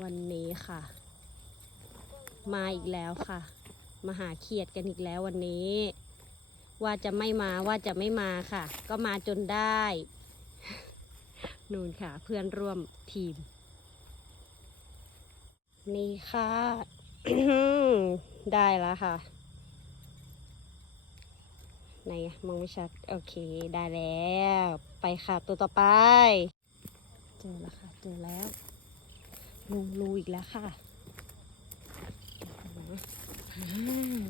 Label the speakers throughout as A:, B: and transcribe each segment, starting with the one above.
A: วันนี้ค่ะ มาอีกแล้วค่ะ มาหาเขียดกันอีกแล้ววันนี้ ว่าจะไม่มาว่าจะไม่มาค่ะ ก็มาจนได้ นู่นค่ะ เพื่อนร่วมทีม นี่ค่ะ ได้แล้วค่ะไหนมองไม่ชัด โอเคได้แล้ว ไปค่ะตัวต่อไป เจอแล้วค่ะ เจอแล้ว ลุงรูอีกแล้วค่ะเดี๋ยวก่อนนะอ่า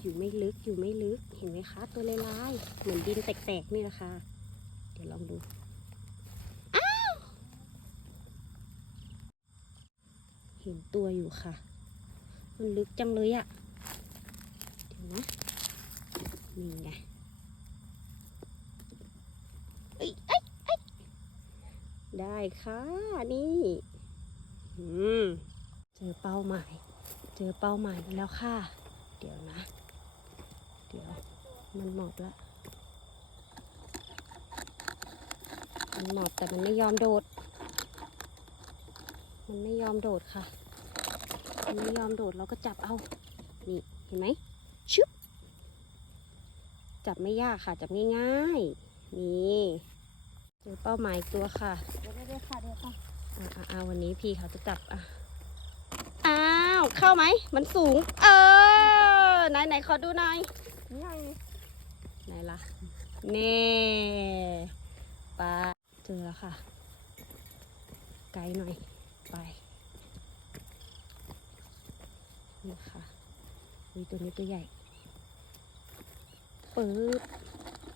A: อยู่ไม่ลึกอยู่ไม่ลึกเห็นไหมคะ ตัวลายๆเหมือนดินแตกๆนี่แหละค่ะ เดี๋ยวลองดูอ้าวเห็นตัวอยู่ค่ะ มันลึกจังเลยอะเดี๋ยวนะนี่ไงเอ้ยเอ้ยเอ้ยได้ค่ะ นี่อืม เจอเป้าหมาย เจอเป้าหมายแล้วค่ะ เดี๋ยวนะ เดี๋ยวมันหมอบล้วมันหมอบแต่มันไม่ยอมโดด มันไม่ยอมโดดค่ะ มันไม่ยอมโดดเราก็จับเอา นี่เห็นไหมชึบจับไม่ยากค่ะ จับง่ายๆ นี่เจอเป้าหมายตัวค่ะ
B: เดี๋ยวเดี๋ยวค่ะเดี๋ยวค่ะ
A: อ่าอ่าวันนี้พี่เขาจะจับอะอ้าวเข้าไหม มันสูง เออ ไหนไหนขอดูหน่อย
B: นี่ไง
A: ไหนล่ะนี่ปลาเจอแล้วค่ะ ไกลหน่อย ไปนี่ค่ะมีตัวนี้ตัวใหญ่ปึ๊บ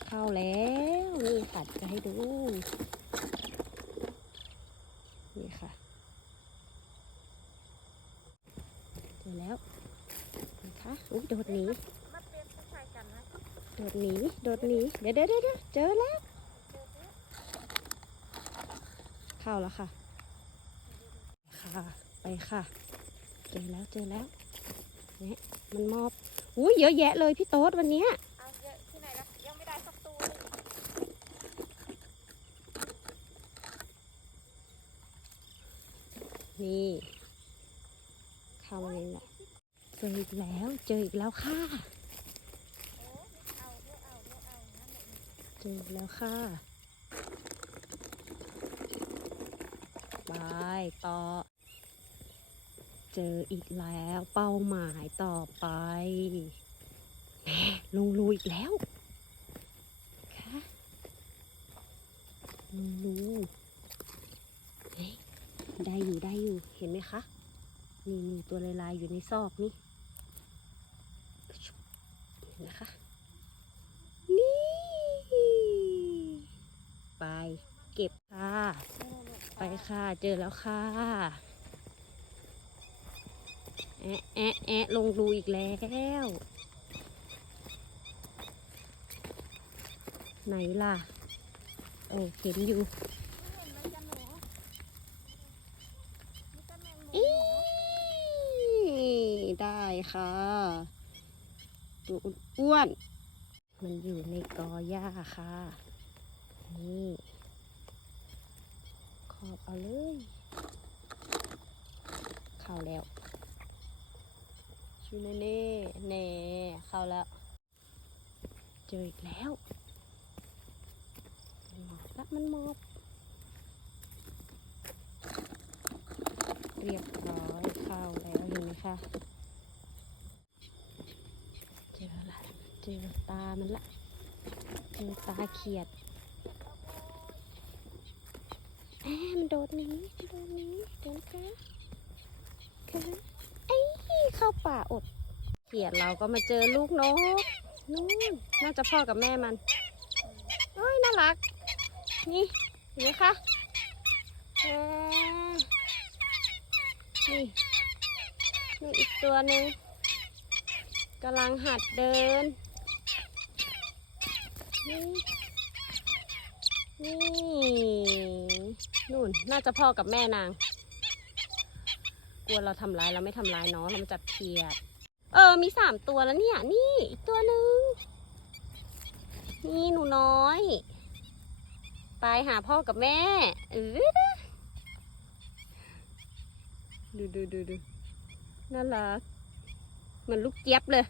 A: เข้าแล้ว นี่ค่ะจะให้ดู นี่ค่ะ เจอแล้วนะคะ อุ้ยโดดหนี
B: มาเป็นผู้ชายกันนะ
A: โดดหนีโดดหนีเดี๋ยวเดี๋ยวเดี๋ยวเดี๋ยวเจอแล้ว เข้าแล้วค่ะ ค่ะไปค่ะ เจอแล้วเจอแล้วเนี่ยมันมอบอุ้ยเยอะแยะเลยพี่โต๊ดวันเนี้ย
B: เอาเยอะที่ไหนแล้วยังไม่ได้สักตัวเลย
A: นี่เข้ามาเลยแหละ เจออีกแล้ว เจออีกแล้วค่ะ
B: เจ
A: ออีกแล้วค่ะ ไปต่อ เจออีกแล้วเป้าหมายต่อไปแหมลงรูอีกแล้ว ค่ะลงรูได้อยู่ได้อยู่เห็นไหมคะนี่มีตัวลายๆอยู่ในซอกนี่ นนะคะ นี่ ไปเก็บค่ะ ไปค่ะเจอแล้วค่ะ แอะแอะแอะลงรูอีกแล้วไหนล่ะ โอ้เห็นอยู่
B: เห็นไหมจ๊ะหนูนี่ก็แมงมุม
A: อีได้ค่ะ ตัวอ้วนๆมันอยู่ในกอหญ้าค่ะ นี่ขอบเอาเลย เข้าแล้วชูเน่เน่เน่เข้าแล้ว เจออีกแล้วมันหมอบละมันหมอบเรียบร้อยเข้าแล้วเห็นไหมคะเจอละเจ อตามันละเจอตาเขียดแอมนโดดหนี้โดดหนี้เดี๋ยวนะคะค่ะไอ้เข้าป่าอด เขียดเราก็มาเจอลูกนกนู่นน่าจะพ่อกับแม่มันเอ้ยน่ารัก นี่เห็นไหมคะเอ๊ะนี่นี่อีกตัวหนึ่งกำลังหัดเดิน นี่นู่นน่าจะพ่อกับแม่นาง กลัวเราทำร้ายเราไม่ทำร้ายเนาะเรามาจับเขียด เออ มีสามตัวแล้วเนี่ย นี่อีกตัวหนึ่งนี่หนูน้อย ไปหาพ่อกับแม่เออดูดูดูดูน่ารักเหมือนลูกเจี๊ยบเลย